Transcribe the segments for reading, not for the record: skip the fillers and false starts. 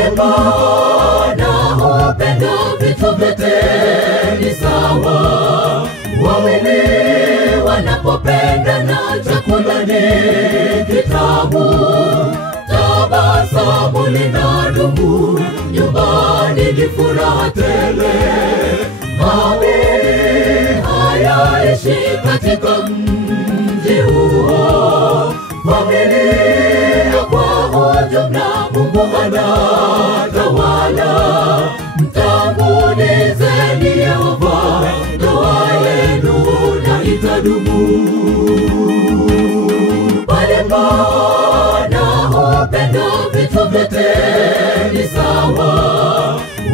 Wema na upendo vitu vyote ni sawa. Wawili wanapopendana chakula ni kitamu. Tabasamu linadumu, nyumbani ni furaha tele. Mawili hayaishi katika mji huo. Familia kwa ujumla Mungu anatawala. Mtangulizeni Yehova, ndoa yenu na itadumu. Wema na upendo vitu vyote ni sawa.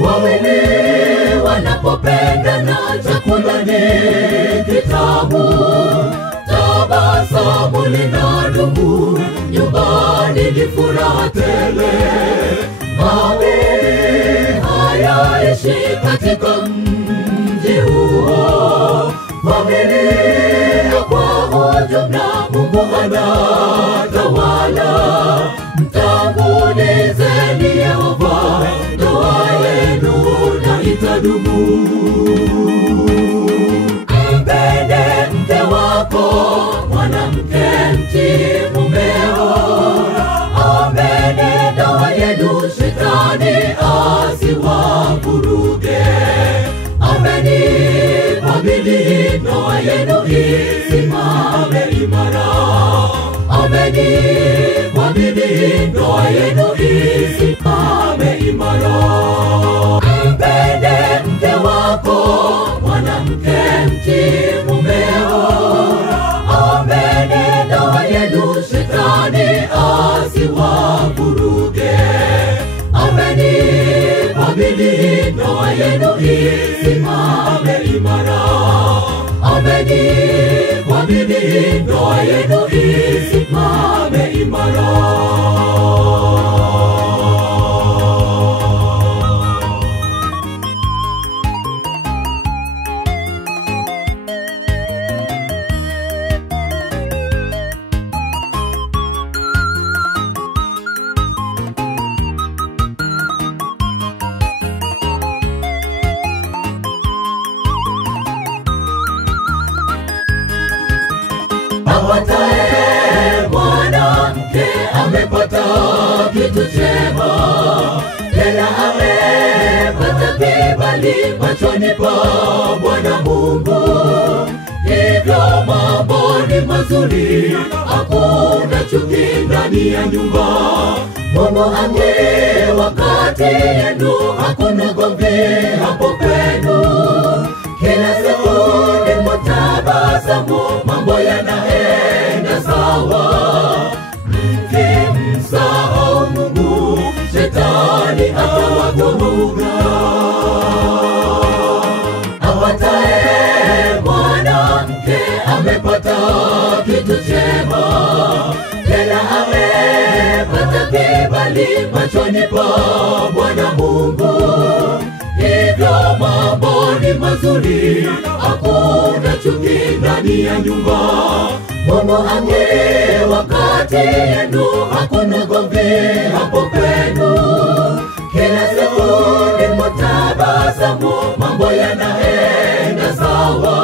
Wawili wanapopendana chakula ni kitamu. Tabasamu linadumu, nyumbani ni furaha tele. Mawili hayaishi katika mji huo. Familia kwa ujumla Mungu anatawala. Mtangulizeni Yehova, ndoa yenu na itadumu. Mpende mke wako, mwanamke mtii mumeo. Ombeni ndoa yenu, shetani asiwavuruge. Ombeni kwa bidii ndoa yenu isimame imara. Ombeni kwa bidii ndoa yenu isimame imara. Mpende mke wako, mwanamke mtii mumeo. Ombeni ndoa yenu, shetani asiwavuruge. Ombeni kwa bidii ndoa yenu isimame imara. Ombeni kwa bidii ndoa yenu isimame imara. Apataye mwanamke amepata kitu chema, tena amepata kibali machoni pa Bwana Mungu. Hivyo mambo ni mazuri, hakuna chuki ndani ya nyumba. Mungu ake wakati yenu, hakuna gomvi hapo kwenu. Kila siku ni mtabasamu, mambo yanaenda sawa. Mkimsahau Mungu, shetani atawavuruga. Apataye mwanamke amepata kitu chema, tena amepata kibali machoni pa Bwana Mungu. Hivyo mambo ni mazuri, hakuna chuki ndani ya nyumba. Mungu ake wakati yenu, hakuna gomvi hapo kwenu. Kila siku ni mtabasamu, mambo yanaenda sawa.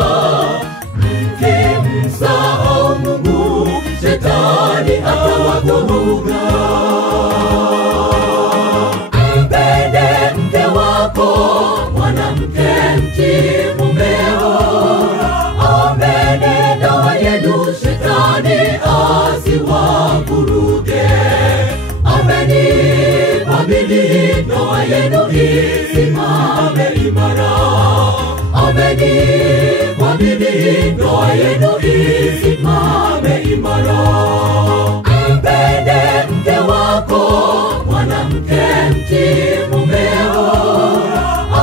Mkimsahau Mungu, shetani atawavuruga. Mpende mke wako, mwanamke mtii mumeo. Ombeni ndoa yenu, shetani asiwavuruge. Ombeni kwa bidii ndoa yenu isimame imara. Ombeni kwa bidii ndoa yenu isimame imara. Mpende mke wako, mwanamke mtii mumeo.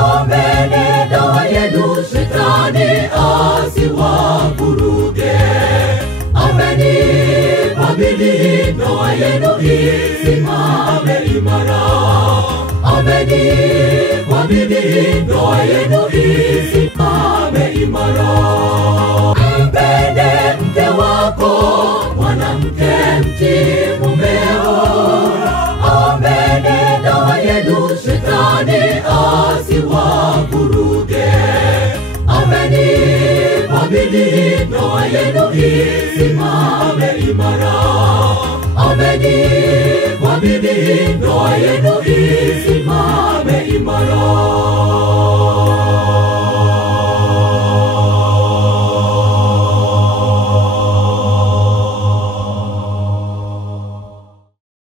Ombeni ndoa yenu, shetani asiwavuruge. Ombeni kwa bidii ndoa yenu isimame imara. Ombeni kwa bidii ndoa yenu isimame imara. Mpende mke wako, mwanamke mtii mumeo. Ombeni ndoa yenu, bidii ndoa yenu isimame imara. Ombeni kwa bidii ndoa yenu isimame imara.